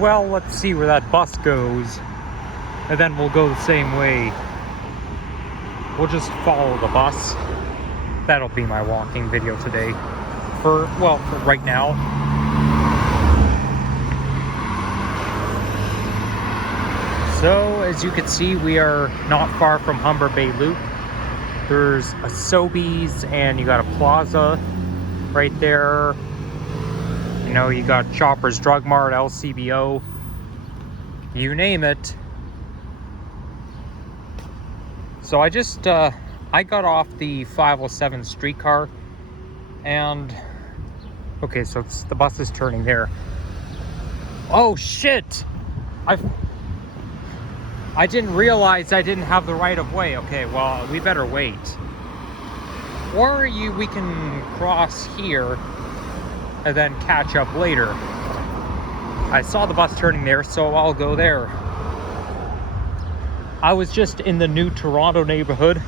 well, let's see where that bus goes, and then we'll go the same way. We'll just follow the bus. That'll be my walking video today. For right now. So, as you can see, we are not far from Humber Bay Loop. There's a Sobeys, and you got a Plaza right there. You know, you got Shoppers Drug Mart, LCBO, you name it. So I just, I got off the 507 streetcar, and, okay, so the bus is turning there. Oh, shit! I didn't realize I didn't have the right of way. Okay, well, we better wait. Or we can cross here and then catch up later. I saw the bus turning there, so I'll go there. I was just in the new Toronto neighborhood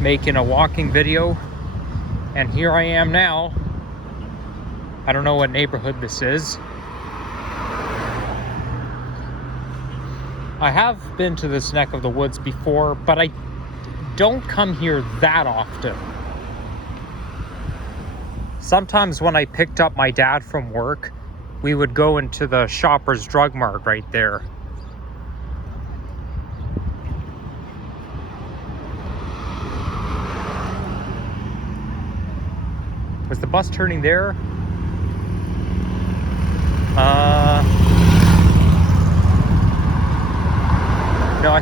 making a walking video, and here I am now. I don't know what neighborhood this is. I have been to this neck of the woods before, but I don't come here that often. Sometimes when I picked up my dad from work, we would go into the Shoppers Drug Mart right there. Was the bus turning there? No, I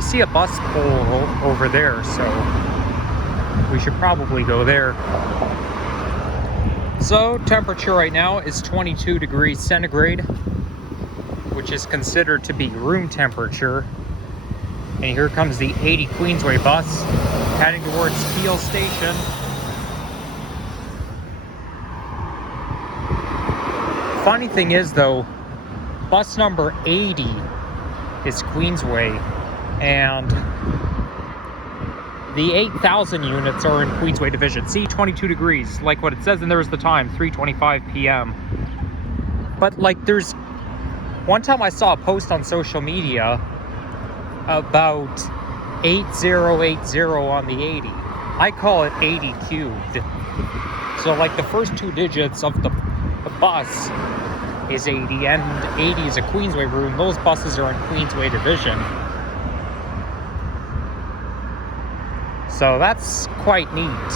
see a bus pole over there, so we should probably go there. So, temperature right now is 22 degrees centigrade, which is considered to be room temperature. And here comes the 80 Queensway bus, heading towards Peel Station. Funny thing is, though, bus number 80 is Queensway, and the 8,000 units are in Queensway Division. See, 22 degrees, like what it says, and there's the time, 3:25 p.m. But like, there's one time I saw a post on social media about 8080 on the 80. I call it 80 cubed. So like the first two digits of the bus is 80, and 80 is a Queensway room. Those buses are in Queensway Division. So that's quite neat.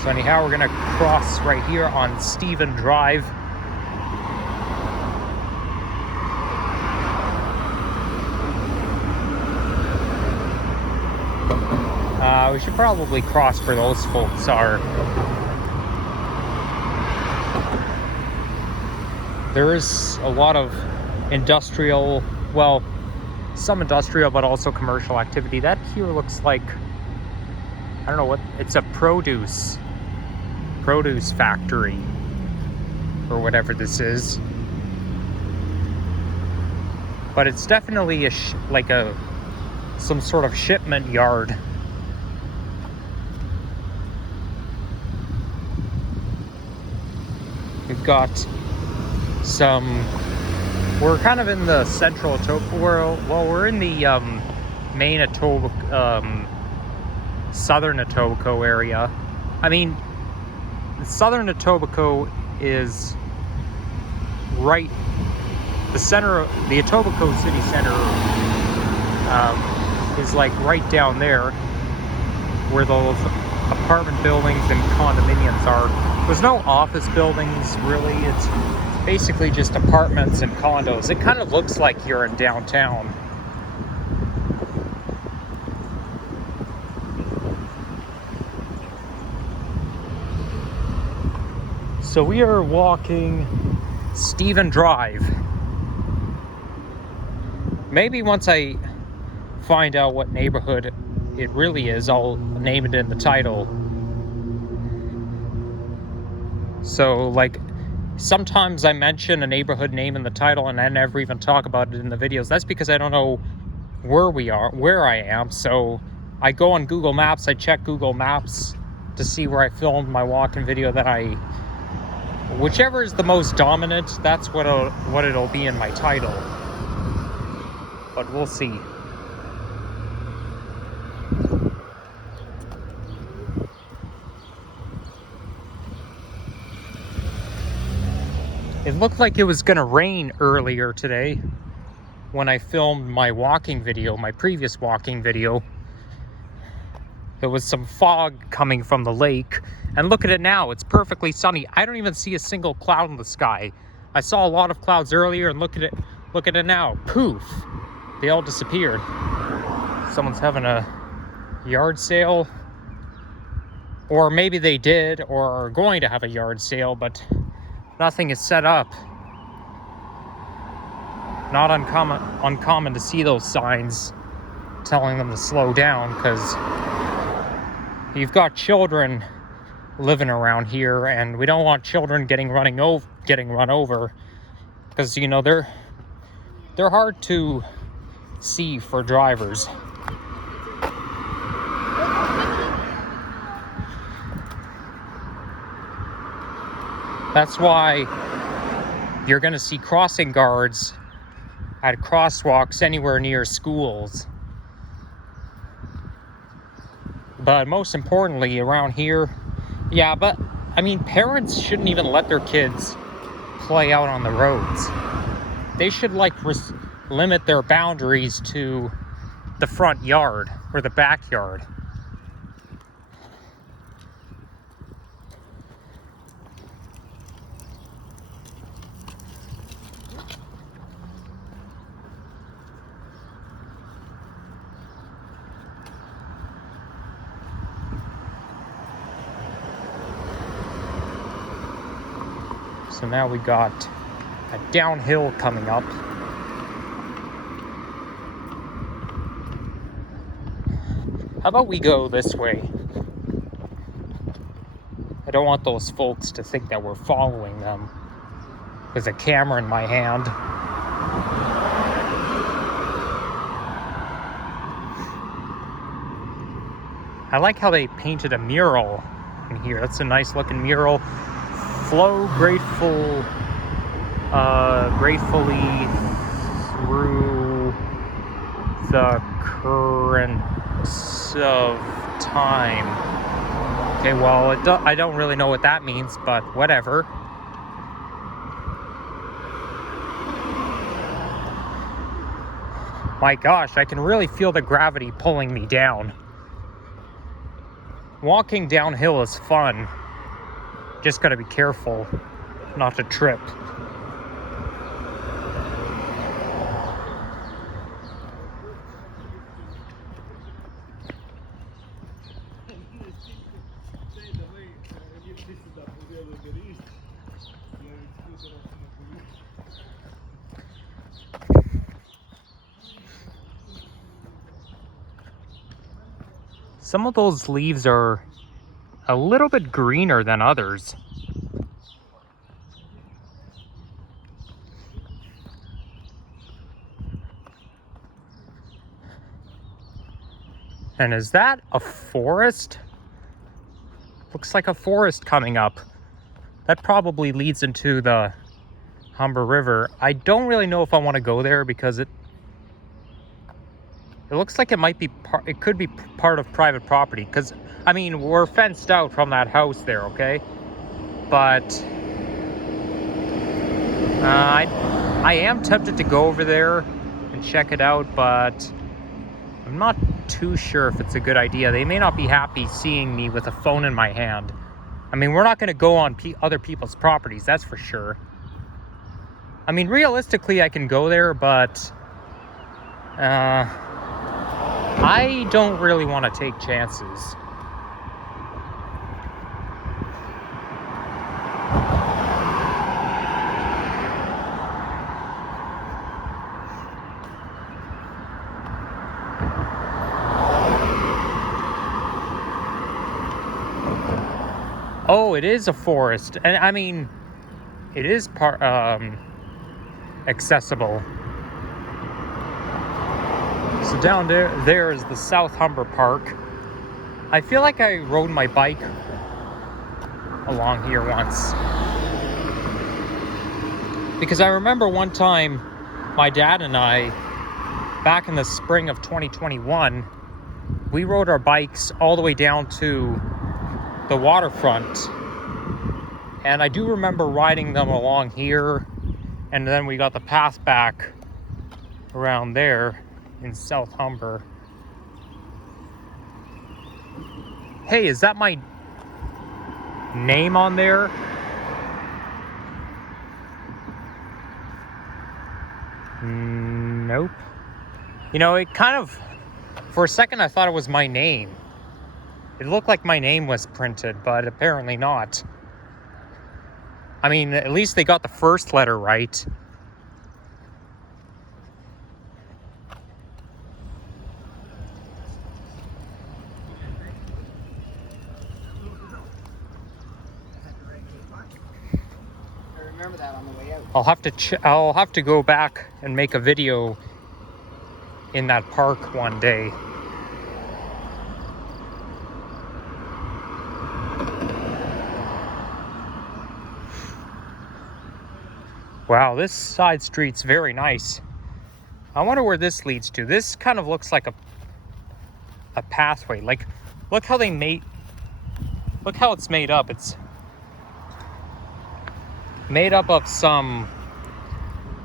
So anyhow, we're gonna cross right here on Stephen Drive. We should probably cross where those folks are. There is a lot of industrial, well, some industrial, but also commercial activity. That here looks like, I don't know what, it's a produce factory, or whatever this is. But it's definitely some sort of shipment yard. We've got we're kind of in the central Etobicoke, we're in the main Etobicoke, southern Etobicoke area. I mean, southern Etobicoke is right, the center of the Etobicoke city center is like right down there where those apartment buildings and condominiums are. There's no office buildings really, it's basically just apartments and condos. It kind of looks like you're in downtown. So we are walking Stephen Drive. Maybe once I find out what neighborhood it really is, I'll name it in the title. So like, sometimes I mention a neighborhood name in the title and I never even talk about it in the videos. That's because I don't know where I am. So I go on Google Maps, I check Google Maps to see where I filmed my walking video, then whichever is the most dominant, that's what it'll be in my title. But we'll see. It looked like it was gonna rain earlier today when I filmed my walking video, my previous walking video. There was some fog coming from the lake, and look at it now, it's perfectly sunny. I don't even see a single cloud in the sky. I saw a lot of clouds earlier, and look at it now, poof, they all disappeared. Someone's having a yard sale, or maybe they did, or are going to have a yard sale, but nothing is set up. Not uncommon to see those signs telling them to slow down, because you've got children living around here, and we don't want children getting run over, because you know they're hard to see for drivers. That's why you're going to see crossing guards at crosswalks anywhere near schools. But most importantly, around here, yeah, but I mean, parents shouldn't even let their kids play out on the roads. They should limit their boundaries to the front yard or the backyard. So now we got a downhill coming up. How about we go this way? I don't want those folks to think that we're following them. There's a camera in my hand. I like how they painted a mural in here. That's a nice looking mural. Flow gratefully through the currents of time. Okay, well, I don't really know what that means, but whatever. My gosh, I can really feel the gravity pulling me down. Walking downhill is fun. Just gotta be careful not to trip. Some of those leaves are a little bit greener than others. And is that a forest? Looks like a forest coming up. That probably leads into the Humber River. I don't really know if I want to go there because it looks like it could be part of private property, because I mean, we're fenced out from that house there, okay? But I am tempted to go over there and check it out, but I'm not too sure if it's a good idea. They may not be happy seeing me with a phone in my hand. I mean, we're not going to go on other people's properties, that's for sure. I mean, realistically, I can go there, but I don't really want to take chances. Oh, it is a forest, and I mean, it is accessible. So down there is the South Humber Park. I feel like I rode my bike along here once. Because I remember one time, my dad and I, back in the spring of 2021, we rode our bikes all the way down to the waterfront. And I do remember riding them along here, and then we got the path back around there in South Humber. Hey, is that my name on there? Nope. You know, it kind of, for a second I thought it was my name. It looked like my name was printed, but apparently not. I mean, at least they got the first letter right. Remember that on the way out. I'll have to go back and make a video in that park one day. Wow, this side street's very nice. I wonder where this leads to. This kind of looks like a pathway. Like, look how it's made up. It's made up of some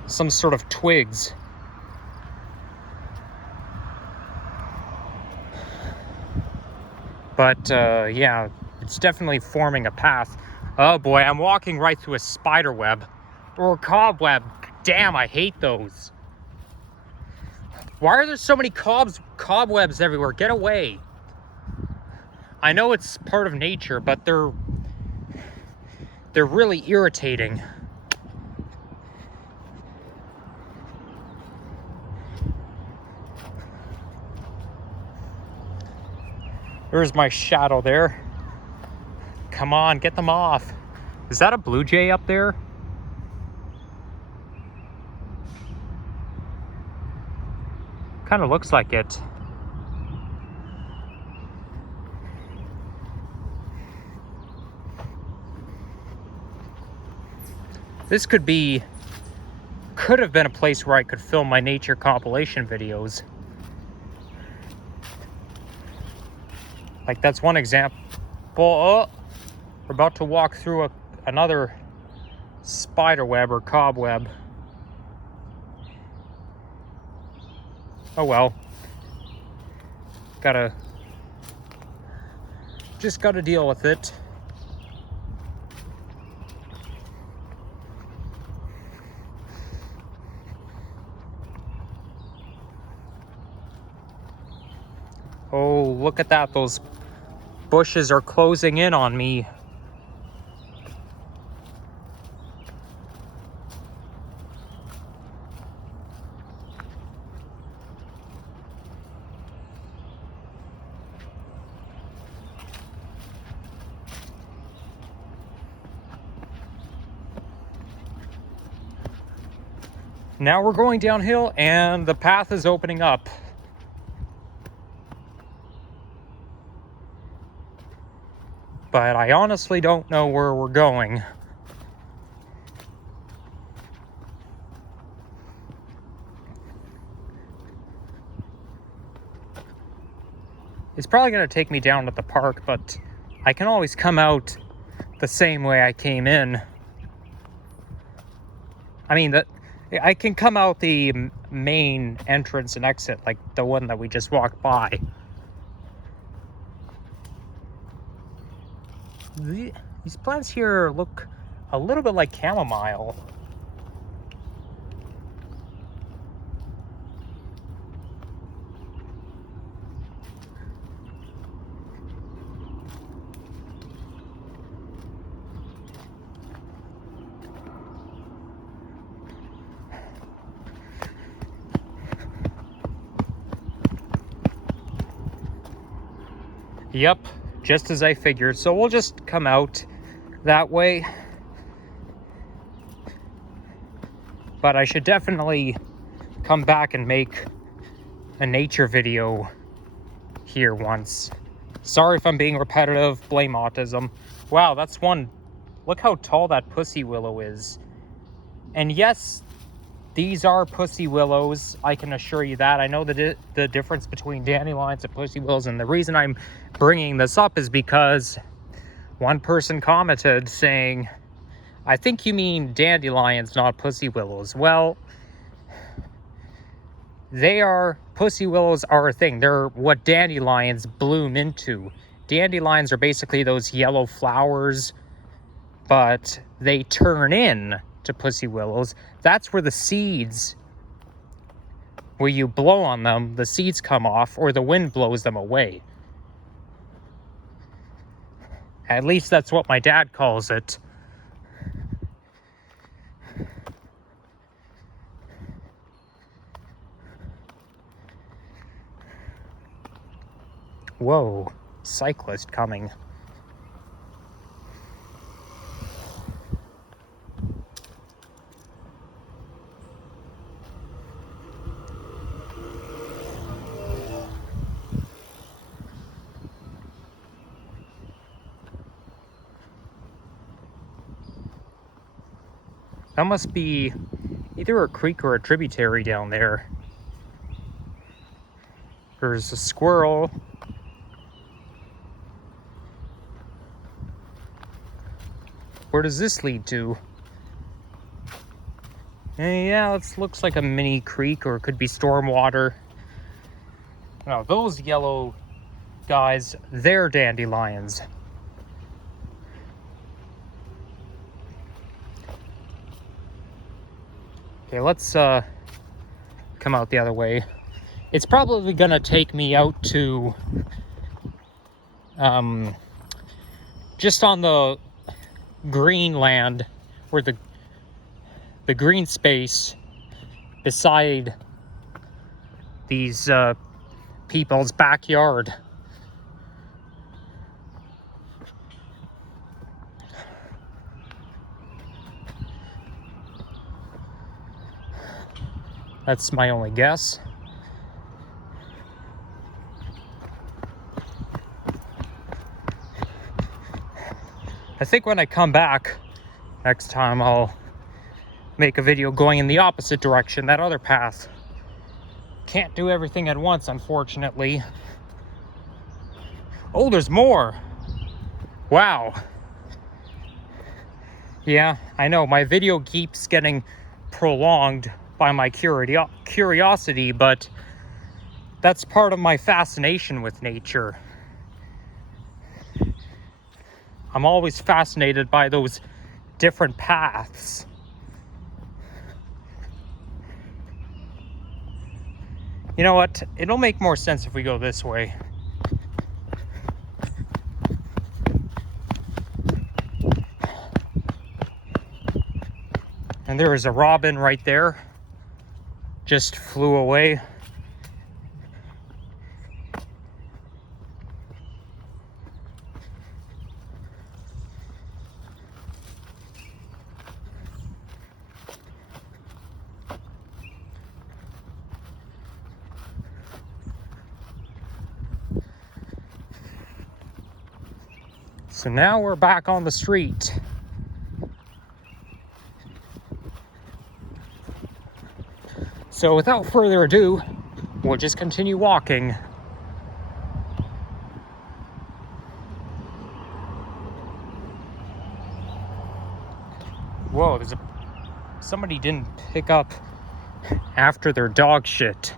sort of twigs. But yeah, it's definitely forming a path. Oh boy, I'm walking right through a spider web. Or a cobweb. Damn, I hate those. Why are there so many cobwebs everywhere? Get away. I know it's part of nature, but they're really irritating. There's my shadow there. Come on, get them off. Is that a blue jay up there? Kind of looks like it. This could have been a place where I could film my nature compilation videos. Like, that's one example. Oh, we're about to walk through another spider web or cobweb. Oh well. Just gotta deal with it. Oh, look at that. Those bushes are closing in on me. Now we're going downhill and the path is opening up. But I honestly don't know where we're going. It's probably going to take me down to the park, but I can always come out the same way I came in. I mean, I can come out the main entrance and exit, like the one that we just walked by. These plants here look a little bit like chamomile. Yep, just as I figured. So we'll just come out that way. But I should definitely come back and make a nature video here once. Sorry if I'm being repetitive. Blame autism. Wow, that's one. Look how tall that pussy willow is. And yes, these are pussy willows. I can assure you that. I know the difference between dandelions and pussy willows. And the reason I'm bringing this up is because one person commented saying, I think you mean dandelions, not pussy willows. Well, pussy willows are a thing. They're what dandelions bloom into. Dandelions are basically those yellow flowers, but they turn in to pussy willows. That's where the seeds, where you blow on them, the seeds come off, or the wind blows them away. At least that's what my dad calls it. Whoa, cyclist coming. That must be either a creek or a tributary down there. There's a squirrel. Where does this lead to? Yeah, it looks like a mini creek, or it could be storm water. Now, those yellow guys, they're dandelions. Okay, let's come out the other way. It's probably gonna take me out to just on the green land, where the green space beside these people's backyard. That's my only guess. I think when I come back next time, I'll make a video going in the opposite direction, that other path. Can't do everything at once, unfortunately. Oh, there's more. Wow. Yeah, I know, my video keeps getting prolonged by my curiosity, but that's part of my fascination with nature. I'm always fascinated by those different paths. You know what? It'll make more sense if we go this way. And there is a robin right there. Just flew away. So now we're back on the street. So without further ado, we'll just continue walking. Whoa, somebody didn't pick up after their dog shit.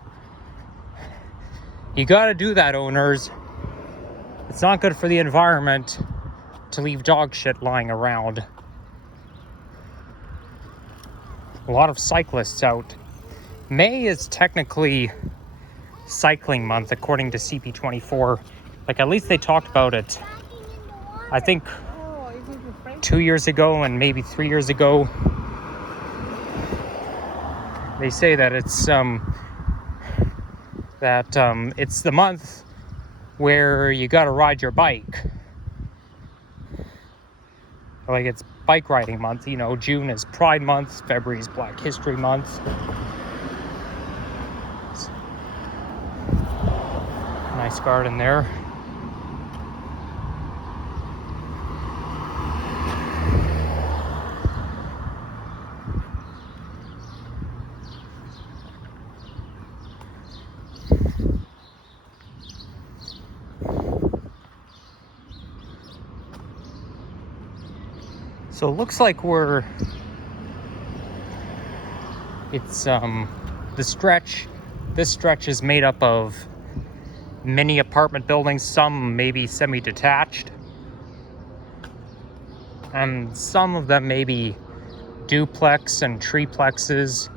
You gotta do that, owners. It's not good for the environment to leave dog shit lying around. A lot of cyclists out. May is technically cycling month according to CP24. Like, at least they talked about it, I think 2 years ago and maybe 3 years ago. They say that it's it's the month where you gotta ride your bike. Like, it's bike riding month. You know, June is Pride Month, February is Black History Month. Nice garden there. So it looks like it's this stretch is made up of mini apartment buildings, some maybe semi-detached, and some of them maybe duplex and triplexes.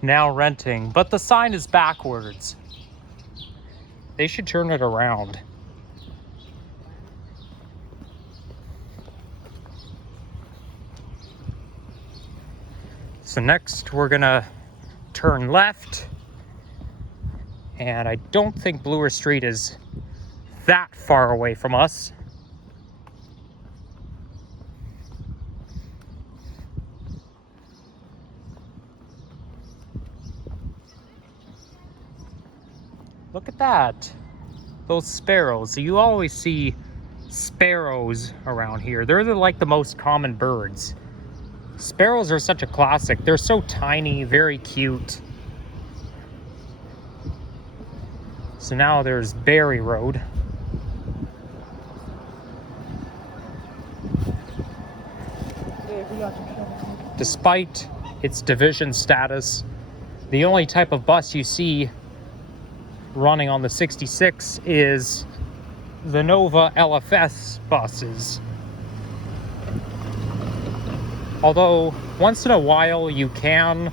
Now renting, but the sign is backwards. They should turn it around. So next we're gonna turn left, and I don't think Bloor Street is that far away from us. Look at that. Those sparrows. So you always see sparrows around here. They're like the most common birds. Sparrows are such a classic. They're so tiny, very cute. So now there's Barry Road. Despite its division status, the only type of bus you see running on the 66 is the Nova LFS buses. Although once in a while you can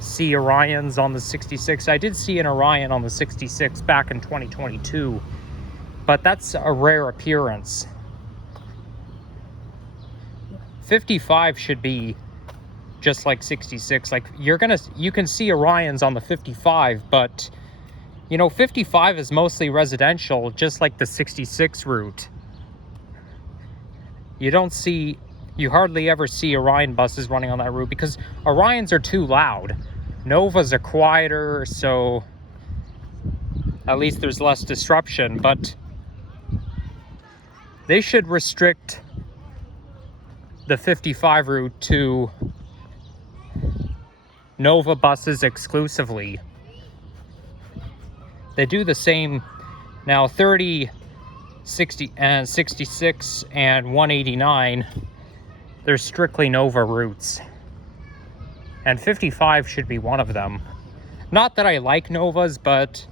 see Orions on the 66. I did see an Orion on the 66 back in 2022, but that's a rare appearance. 55 should be just like 66. Like you can see Orions on the 55, but you know, 55 is mostly residential, just like the 66 route. You hardly ever see Orion buses running on that route because Orions are too loud. Novas are quieter, so at least there's less disruption, but they should restrict the 55 route to Nova buses exclusively. They do the same now. 30, 60, and 66 and 189, they're strictly Nova routes. And 55 should be one of them. Not that I like Novas, but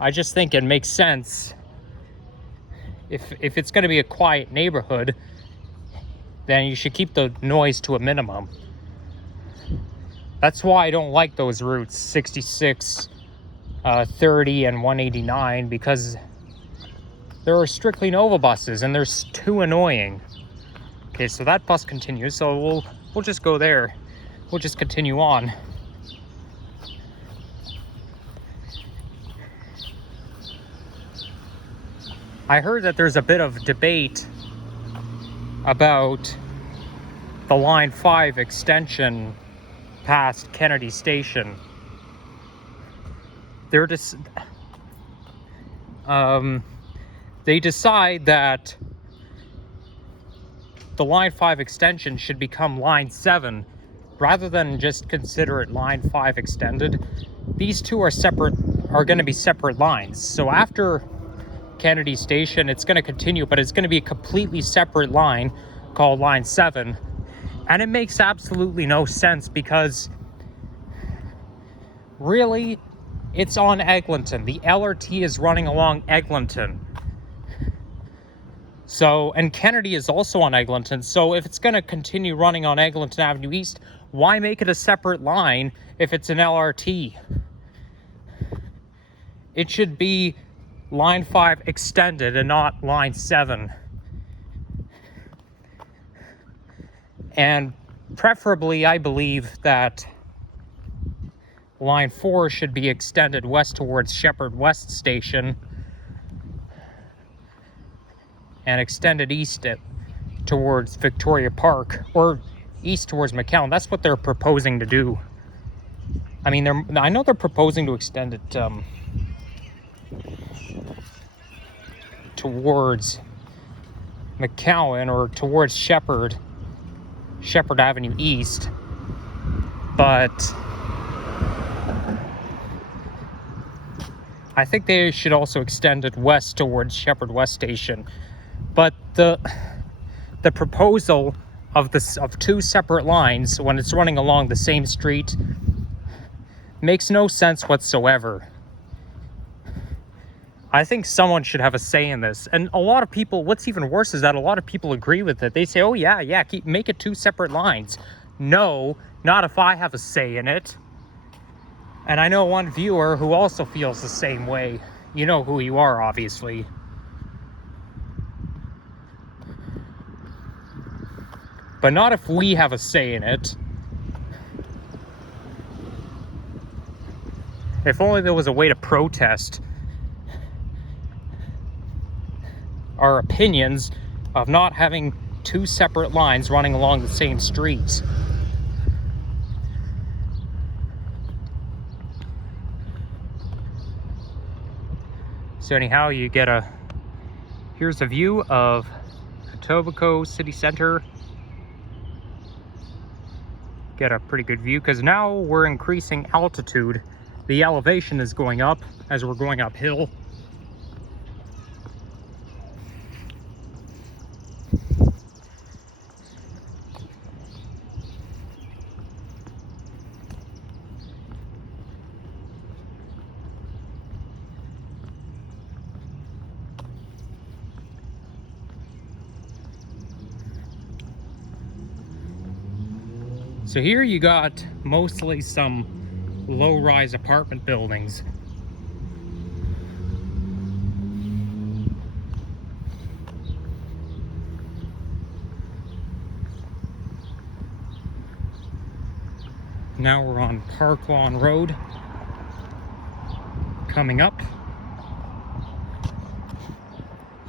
I just think it makes sense. If it's going to be a quiet neighborhood, then you should keep the noise to a minimum. That's why I don't like those routes, 66, 30, and 189, because there are strictly Nova buses and they're too annoying. Okay, so that bus continues, so we'll just go there. We'll just continue on. I heard that there's a bit of debate about the Line 5 extension past Kennedy Station. They decide that the Line 5 extension should become Line 7 rather than just consider it Line 5 extended. These two are going to be separate lines. So after Kennedy Station, it's going to continue, but it's going to be a completely separate line called Line 7. And it makes absolutely no sense because really, it's on Eglinton. The LRT is running along Eglinton. So, and Kennedy is also on Eglinton. So if it's going to continue running on Eglinton Avenue East, why make it a separate line if it's an LRT? It should be Line 5 extended and not Line 7. And preferably, I believe that Line 4 should be extended west towards Shepherd West Station and extended east towards Victoria Park, or east towards McCown. That's what they're proposing to do. I mean, I know they're proposing to extend it towards McCowan or towards Shepherd Avenue East, but I think they should also extend it west towards Shepherd West Station. But the proposal of two separate lines when it's running along the same street makes no sense whatsoever. I think someone should have a say in this. And a lot of people, what's even worse is that a lot of people agree with it. They say, oh yeah, make it two separate lines. No, not if I have a say in it. And I know one viewer who also feels the same way. You know who you are, obviously. But not if we have a say in it. If only there was a way to protest our opinions of not having two separate lines running along the same street. So anyhow, you get here's a view of Etobicoke City Center. Get a pretty good view because now we're increasing altitude. The elevation is going up as we're going uphill. So here you got mostly some low-rise apartment buildings. Now we're on Park Lawn Road. Coming up.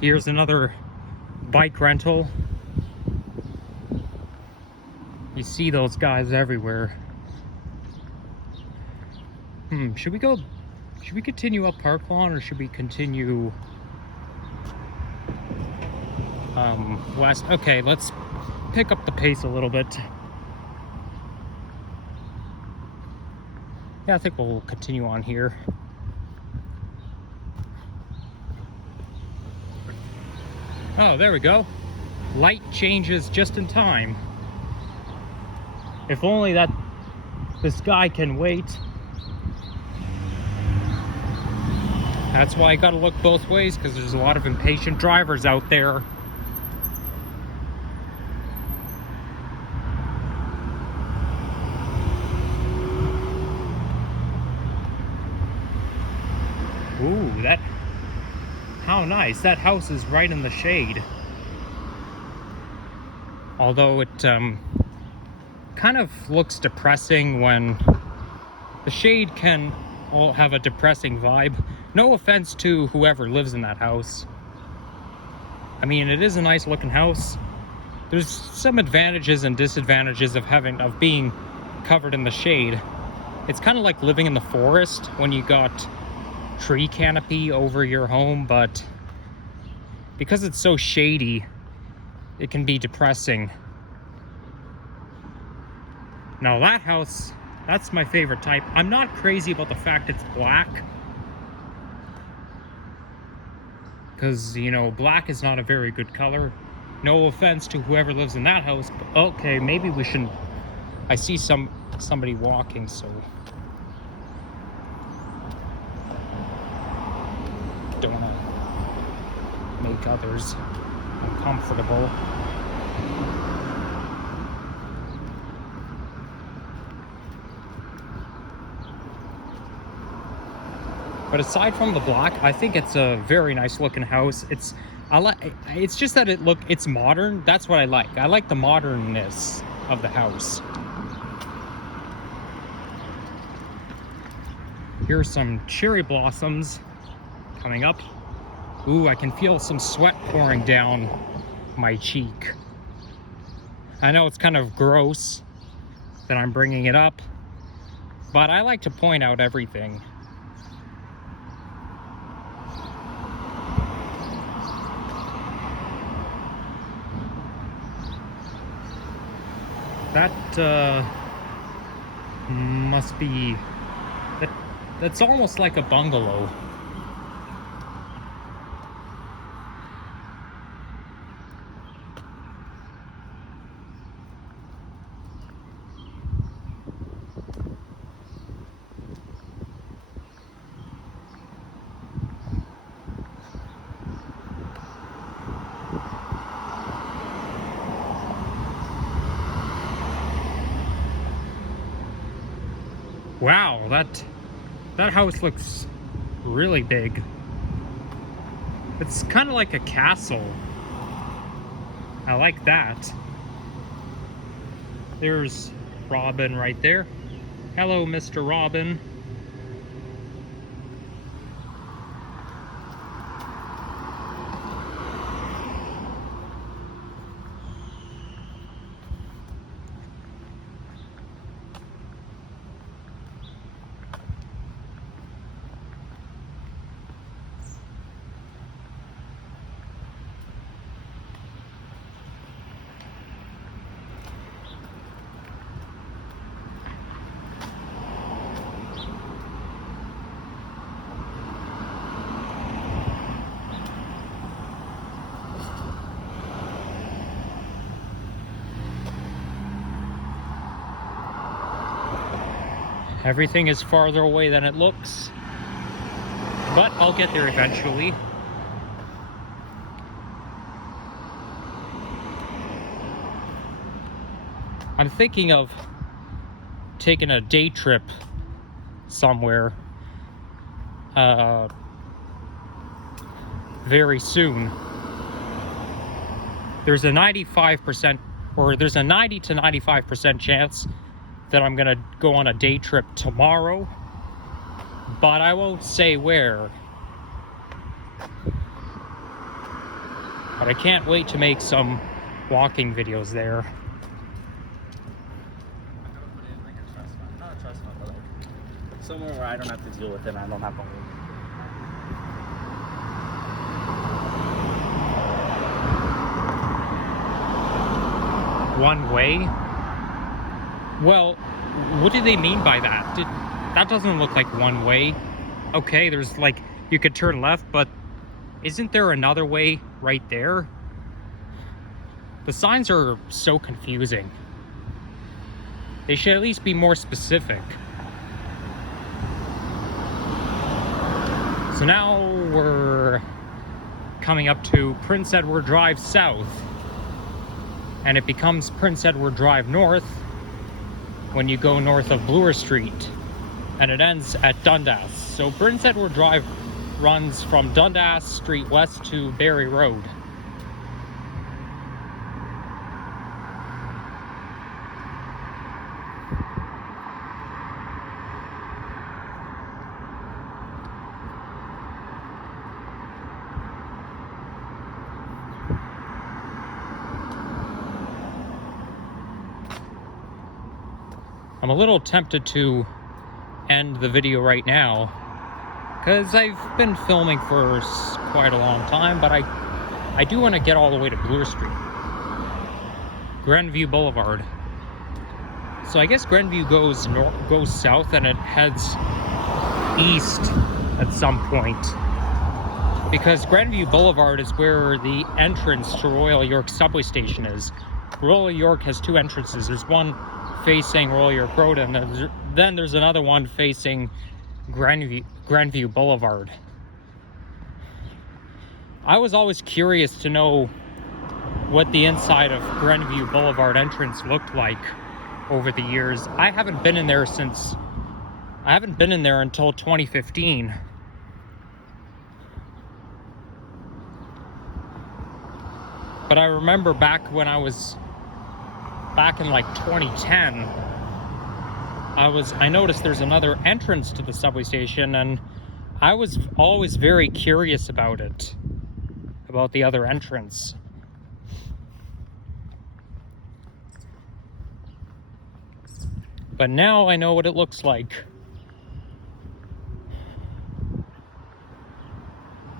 Here's another bike rental. You see those guys everywhere. Should we continue up Park Lawn or should we continue west? Okay, let's pick up the pace a little bit. Yeah, I think we'll continue on here. Oh, there we go. Light changes just in time. If only this guy can wait. That's why I gotta look both ways, because there's a lot of impatient drivers out there. Ooh, how nice. That house is right in the shade. Although it kind of looks depressing when the shade can all have a depressing vibe. No offense to whoever lives in that house. I mean, it is a nice looking house. There's some advantages and disadvantages of being covered in the shade. It's kind of like living in the forest when you got tree canopy over your home, but because it's so shady, it can be depressing. Now that house, that's my favorite type. I'm not crazy about the fact it's black, because, you know, black is not a very good color. No offense to whoever lives in that house, but okay, maybe we shouldn't. I see somebody walking, so don't want to make others uncomfortable. But aside from the black, I think it's a very nice looking house. It's just that it's modern. That's what I like. I like the modernness of the house. Here's some cherry blossoms coming up. Ooh, I can feel some sweat pouring down my cheek. I know it's kind of gross that I'm bringing it up, but I like to point out everything. That must be... That's almost like a bungalow. Wow, that house looks really big. It's kind of like a castle. I like that. There's Robin right there. Hello, Mr. Robin. Everything is farther away than it looks, but I'll get there eventually. I'm thinking of taking a day trip somewhere very soon. There's a 95% or there's a 90 to 95% chance that I'm gonna go on a day trip tomorrow, but I won't say where. But I can't wait to make some walking videos there. Not a trust fund, but like somewhere where I don't have to deal with it and I don't have to One way? Well, what do they mean by that? That doesn't look like one way. Okay, there's like, you could turn left, but isn't there another way right there? The signs are so confusing. They should at least be more specific. So now we're coming up to Prince Edward Drive South, and it becomes Prince Edward Drive North when you go north of Bloor Street, and it ends at Dundas. So Prince Edward Drive runs from Dundas Street west to Barry Road. I'm a little tempted to end the video right now because I've been filming for quite a long time, but I do want to get all the way to Bloor Street. Grandview Boulevard. So I guess Grandview goes south and it heads east at some point, because Grandview Boulevard is where the entrance to Royal York subway station is. Royal York has two entrances. There's one facing Royal York Road, and then there's another one facing Grandview Boulevard. I was always curious to know what the inside of Grandview Boulevard entrance looked like over the years. I haven't been in there until 2015. But I remember back when I was back in like 2010, I noticed there's another entrance to the subway station, and I was always very curious about it, about the other entrance. But now I know what it looks like.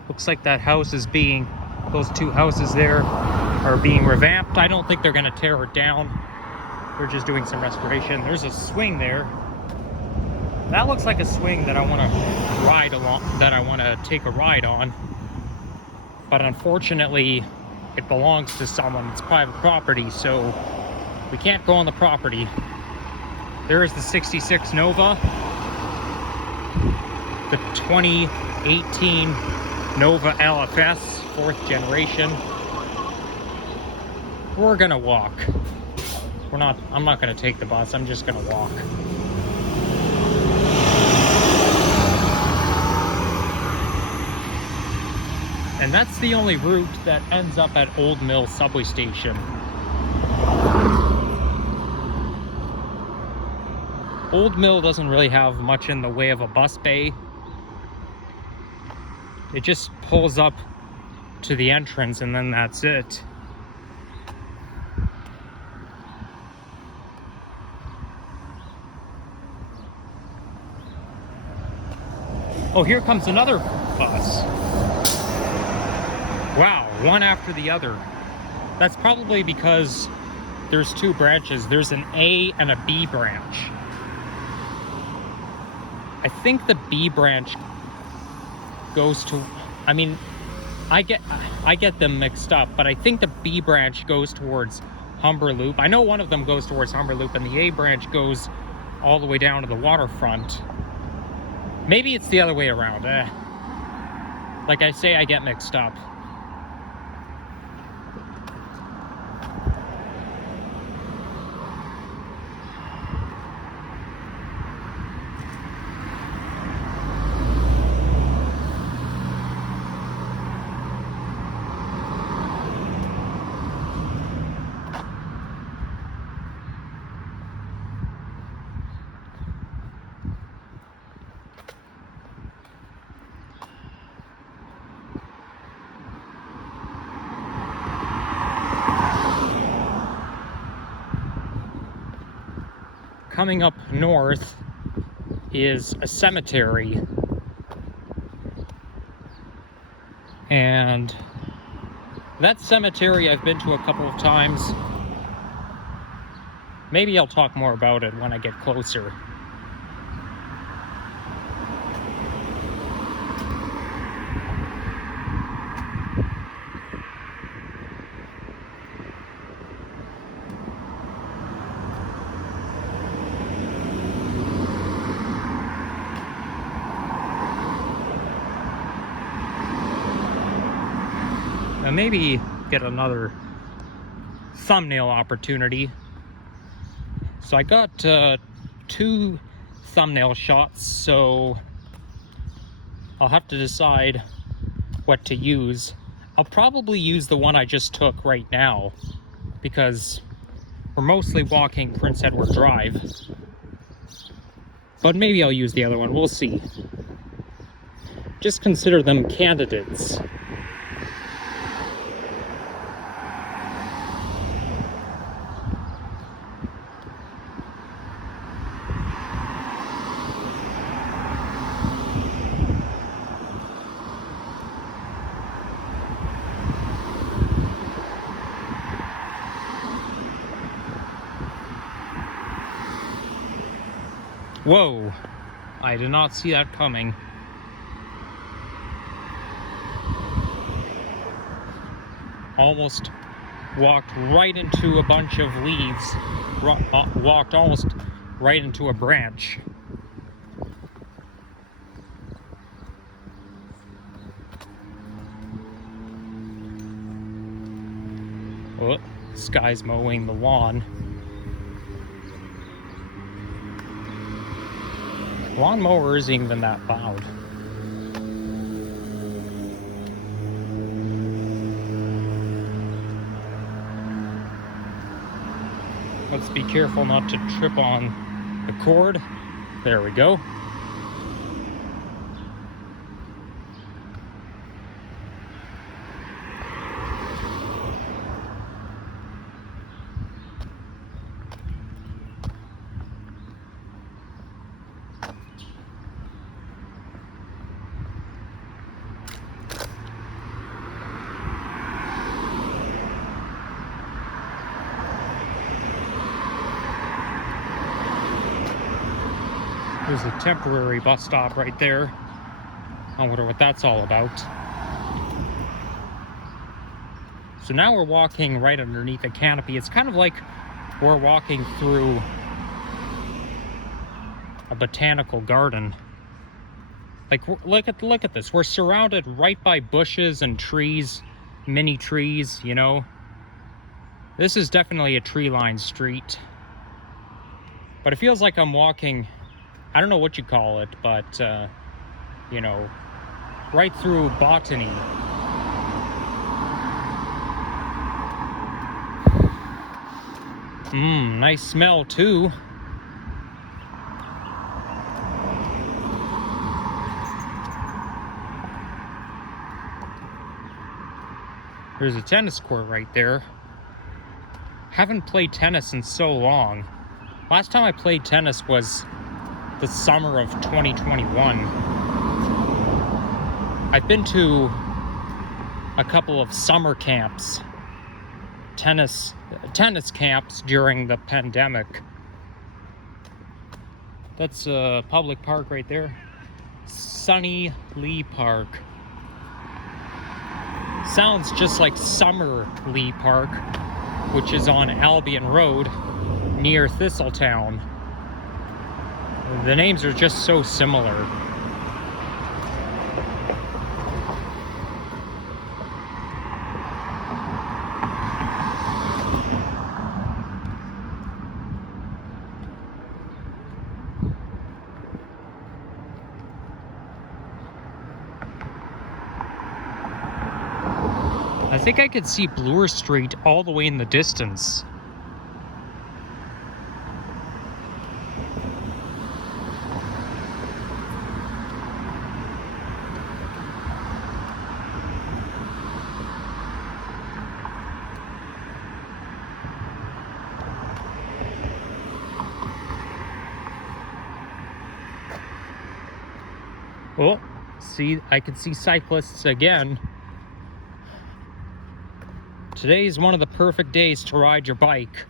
Looks like that house is being, those two houses there are being revamped. I don't think they're gonna tear it down. They're just doing some restoration. There's a swing there. That looks like a swing that I wanna ride along, that I wanna take a ride on. But unfortunately, it belongs to someone. It's private property, so we can't go on the property. There is the 66 Nova, the 2018 Nova LFS, 4th generation. We're gonna walk. I'm not gonna take the bus, I'm just gonna walk. And that's the only route that ends up at Old Mill subway station. Old Mill doesn't really have much in the way of a bus bay. It just pulls up to the entrance and then that's it. Oh, here comes another bus. Wow, one after the other. That's probably because there's two branches. There's an A and a B branch. I think the B branch goes to, I mean, I get them mixed up, but I think the B branch goes towards Humber Loop. I know one of them goes towards Humber Loop and the A branch goes all the way down to the waterfront. Maybe it's the other way around. Like I say, I get mixed up. Coming up north is a cemetery, and that cemetery I've been to a couple of times. Maybe I'll talk more about it when I get closer. And maybe get another thumbnail opportunity. So I got 2 thumbnail shots, so I'll have to decide what to use. I'll probably use the one I just took right now because we're mostly walking Prince Edward Drive. But maybe I'll use the other one, we'll see. Just consider them candidates. Whoa, I did not see that coming. Almost walked right into a bunch of leaves. Walked almost right into a branch. Oh, this guy's mowing the lawn. Lawnmower isn't even that loud. Let's be careful not to trip on the cord. There we go. There's a temporary bus stop right there. I wonder what that's all about. So now we're walking right underneath a canopy. It's kind of like we're walking through a botanical garden. Like, look at this. We're surrounded right by bushes and trees, mini trees, you know. This is definitely a tree-lined street. But it feels like I'm walking, I don't know what you call it, but, you know, right through botany. Nice smell too. There's a tennis court right there. Haven't played tennis in so long. Last time I played tennis was the summer of 2021. I've been to a couple of summer camps, tennis camps during the pandemic. That's a public park right there. Sunny Lee Park. Sounds just like Summer Lee Park, which is on Albion Road near Thistletown. The names are just so similar. I think I could see Bloor Street all the way in the distance. Oh, see, I can see cyclists again. Today is one of the perfect days to ride your bike.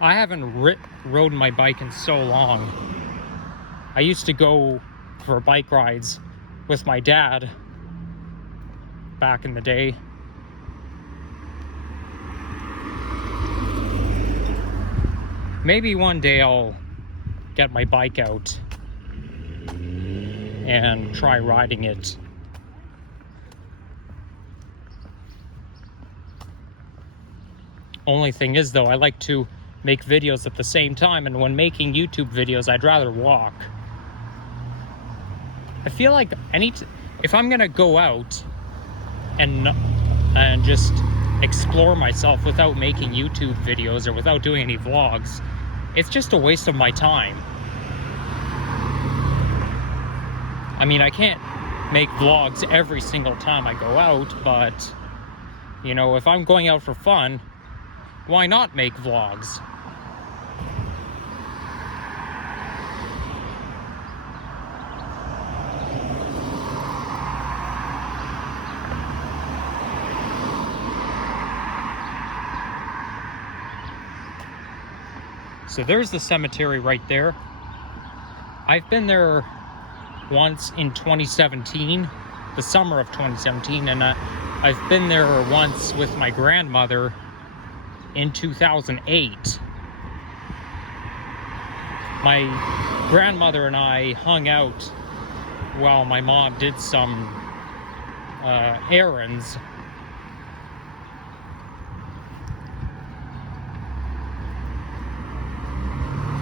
I haven't rode my bike in so long. I used to go for bike rides with my dad back in the day. Maybe one day I'll get my bike out and try riding it. Only thing is though, I like to make videos at the same time, and when making YouTube videos, I'd rather walk. I feel like if I'm gonna go out and just explore myself without making YouTube videos or without doing any vlogs, it's just a waste of my time. I mean, I can't make vlogs every single time I go out, but, you know, if I'm going out for fun, why not make vlogs? So there's the cemetery right there. I've been there once in 2017, the summer of 2017, and I've been there once with my grandmother in 2008. My grandmother and I hung out while my mom did some errands.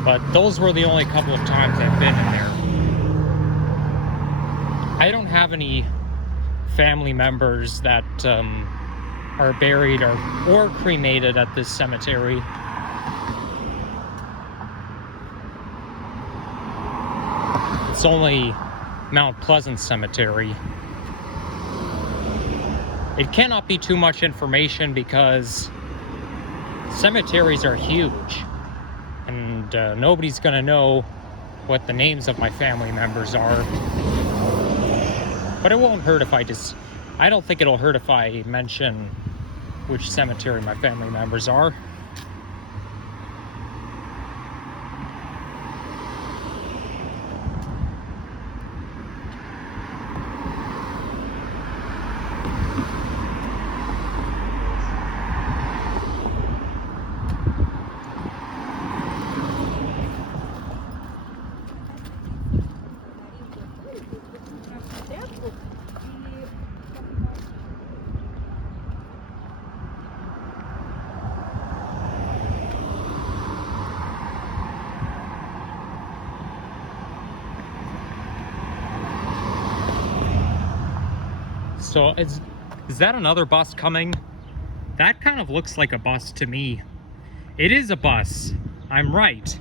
But those were the only couple of times I've been in there. I don't have any family members that are buried or cremated at this cemetery. It's only Mount Pleasant Cemetery. It cannot be too much information because cemeteries are huge, and nobody's gonna know what the names of my family members are. But it won't hurt if I don't think it'll hurt if I mention which cemetery my family members are. So is that another bus coming? That kind of looks like a bus to me. It is a bus. I'm right.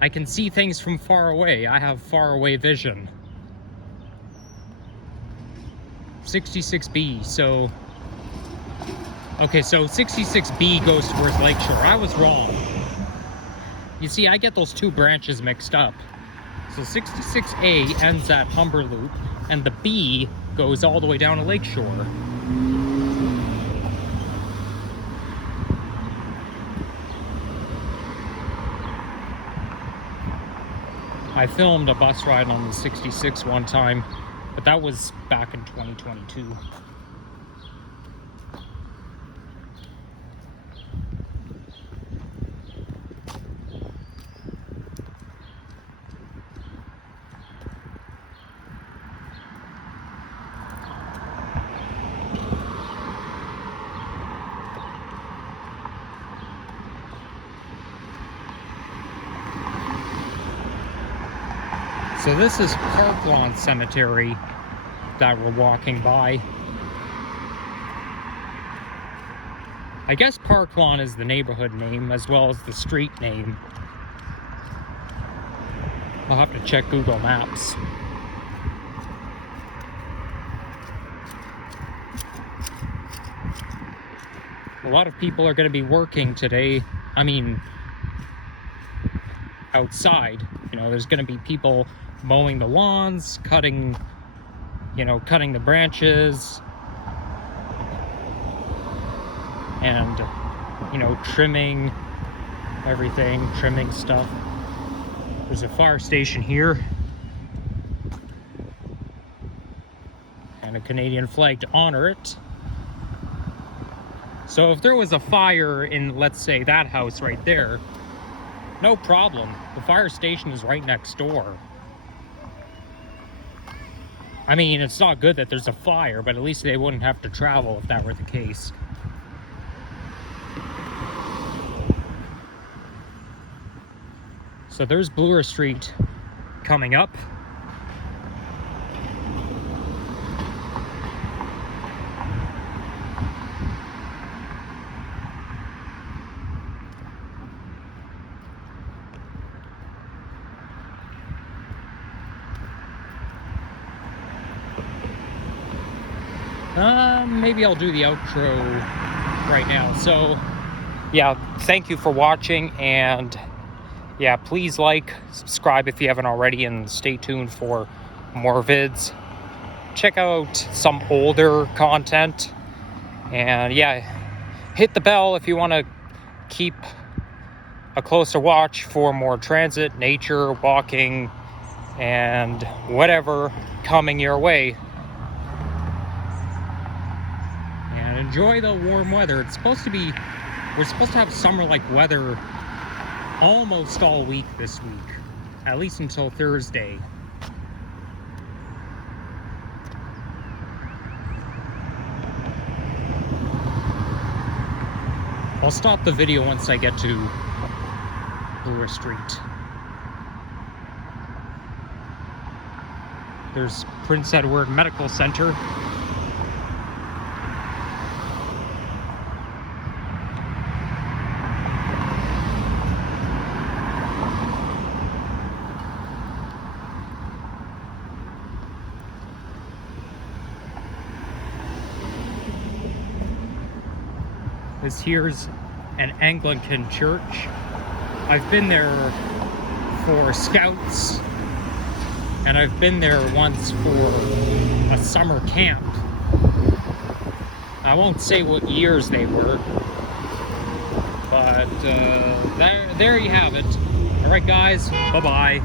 I can see things from far away. I have far away vision. 66B, so... Okay, so 66B goes towards Lakeshore. I was wrong. You see, I get those two branches mixed up. So 66A ends at Humber Loop, and the B goes all the way down to Lakeshore. I filmed a bus ride on the 66 one time, but that was back in 2022. So this is Park Lawn Cemetery that we're walking by. I guess Park Lawn is the neighborhood name as well as the street name. I'll have to check Google Maps. A lot of people are going to be working today. I mean, outside. You know, there's going to be people mowing the lawns, cutting the branches, and, trimming everything, trimming stuff. There's a fire station here, and a Canadian flag to honor it. So if there was a fire in, let's say, that house right there, no problem. The fire station is right next door. I mean, it's not good that there's a fire, but at least they wouldn't have to travel if that were the case. So there's Bloor Street coming up. Maybe I'll do the outro right now. So, yeah, thank you for watching, and yeah, please like, subscribe if you haven't already, and stay tuned for more vids. Check out some older content, and yeah, hit the bell if you want to keep a closer watch for more transit, nature, walking, and whatever coming your way. Enjoy the warm weather. It's supposed to be, we're supposed to have summer-like weather almost all week this week, at least until Thursday. I'll stop the video once I get to Bloor Street. There's Prince Edward Medical Center. This here's an Anglican church. I've been there for scouts, and I've been there once for a summer camp. I won't say what years they were, but there you have it. All right, guys, bye-bye.